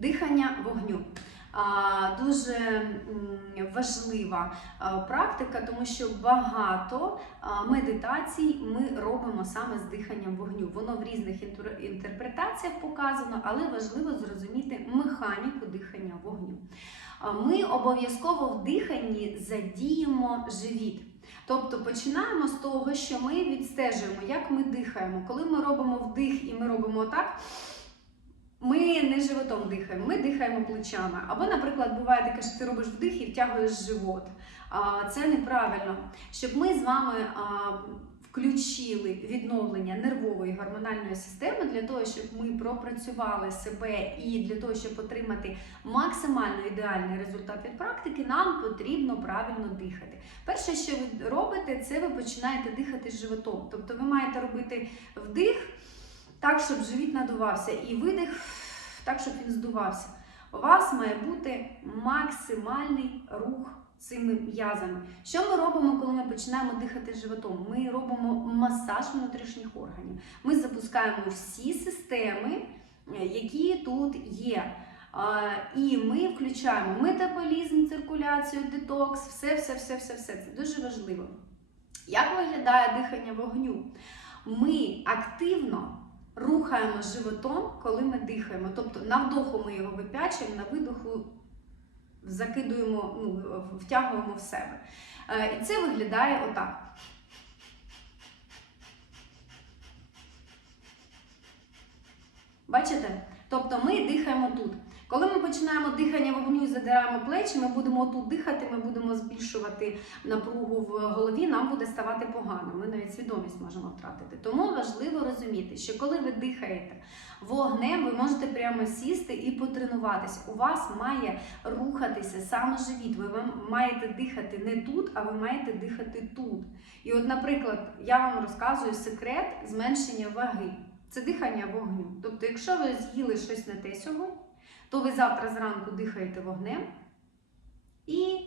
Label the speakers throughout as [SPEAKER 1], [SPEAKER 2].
[SPEAKER 1] Дихання вогню. Дуже важлива практика, тому що багато медитацій ми робимо саме з диханням вогню. Воно в різних інтерпретаціях показано, але важливо зрозуміти механіку дихання вогню. Ми обов'язково в диханні задіємо живіт. Тобто починаємо з того, що ми відстежуємо, як ми дихаємо. Коли ми робимо вдих і ми робимо так, ми не животом дихаємо, ми дихаємо плечами. Або, наприклад, буває таке, що ти робиш вдих і втягуєш живот. Це неправильно. Щоб ми з вами включили відновлення нервової гормональної системи для того, щоб ми пропрацювали себе і для того, щоб отримати максимально ідеальний результат від практики, нам потрібно правильно дихати. Перше, що ви робите, це ви починаєте дихати животом. Тобто ви маєте робити вдих так, щоб живіт надувався, і видих так, щоб він здувався. У вас має бути максимальний рух цими м'язами. Що ми робимо, коли ми починаємо дихати животом? Ми робимо масаж внутрішніх органів. Ми запускаємо всі системи, е, які тут є. І ми включаємо метаболізм, циркуляцію, детокс, все, все, все, все, все. Це дуже важливо. Як виглядає дихання вогню? Ми активно рухаємо животом, коли ми дихаємо. Тобто на вдоху ми його вип'ячуємо, на видоху закидуємо, ну, втягуємо в себе. Е, І це виглядає отак. Бачите? Тобто ми дихаємо тут. Коли ми починаємо дихання вогню і задираємо плечі, ми будемо тут дихати, ми будемо збільшувати напругу в голові, нам буде ставати погано. Ми навіть свідомість можемо втратити. Тому важливо розуміти, що коли ви дихаєте вогнем, ви можете прямо сісти і потренуватись. У вас має рухатися саме живіт. Ви маєте дихати не тут, а ви маєте дихати тут. І от, наприклад, я вам розказую секрет зменшення ваги. Це дихання вогню. Тобто, якщо ви з'їли щось не те сьогодні, то ви завтра зранку дихаєте вогнем і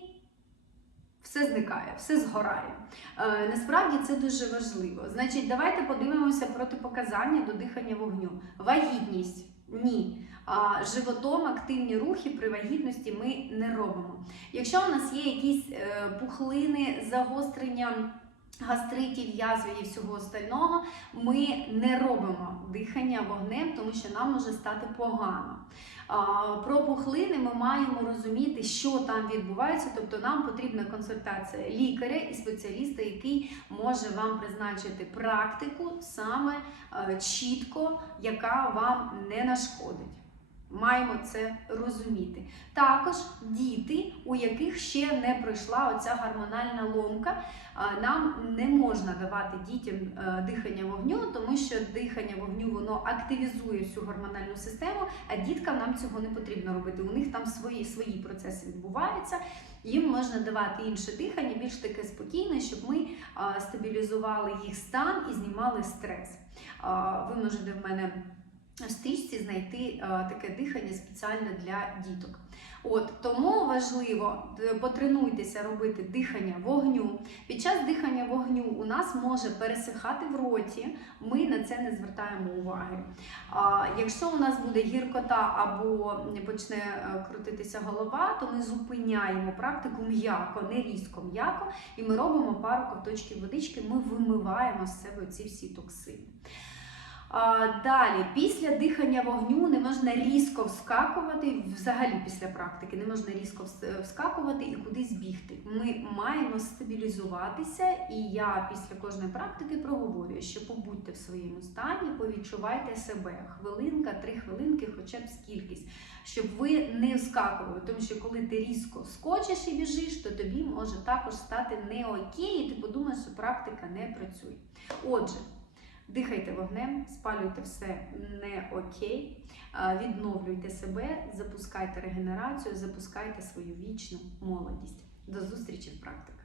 [SPEAKER 1] все зникає, все згорає. Е, насправді це дуже важливо. Значить, давайте подивимося протипоказання до дихання вогню. Вагітність ні. А животом активні рухи при вагітності ми не робимо. Якщо у нас є якісь е, пухлини, загострення. Гастритів, язви і всього остального ми не робимо дихання вогнем, тому що нам може стати погано. Про пухлини ми маємо розуміти, що там відбувається, тобто нам потрібна консультація лікаря і спеціаліста, який може вам призначити практику саме е, чітко, яка вам не нашкодить. Маємо це розуміти. Також діти, у яких ще не пройшла оця гормональна ломка, нам не можна давати дітям е, дихання вогню, тому що дихання вогню воно активізує всю гормональну систему, а діткам нам цього не потрібно робити. У них там свої, свої процеси відбуваються. Їм можна давати інше дихання, більш таке спокійне, щоб ми стабілізували їх стан і знімали стрес. Ви можете в мене стрічці знайти е, таке дихання спеціально для діток. От тому важливо е, потренуйтеся робити дихання вогню. Під час дихання вогню у нас може пересихати в роті, ми на це не звертаємо уваги. А якщо у нас буде гіркота або почне е, крутитися голова, то ми зупиняємо практику м'яко, не різко м'яко, і ми робимо пару ковточків водички, ми вимиваємо з себе ці всі токсини. Далі, після дихання вогню не можна різко вскакувати, взагалі після практики не можна різко вскакувати і кудись бігти. Ми маємо стабілізуватися, і я після кожної практики проговорюю, що побудьте в своєму стані, повідчувайте себе. Хвилинка, три хвилинки, хоча б скількись, щоб ви не вскакували. Тому що коли ти різко скочиш і біжиш, то тобі може також стати не окей, і ти подумаєш, що практика не працює. Отже. Дихайте вогнем, спалюйте все не окей, відновлюйте себе, запускайте регенерацію, запускайте свою вічну молодість. До зустрічі в практиці.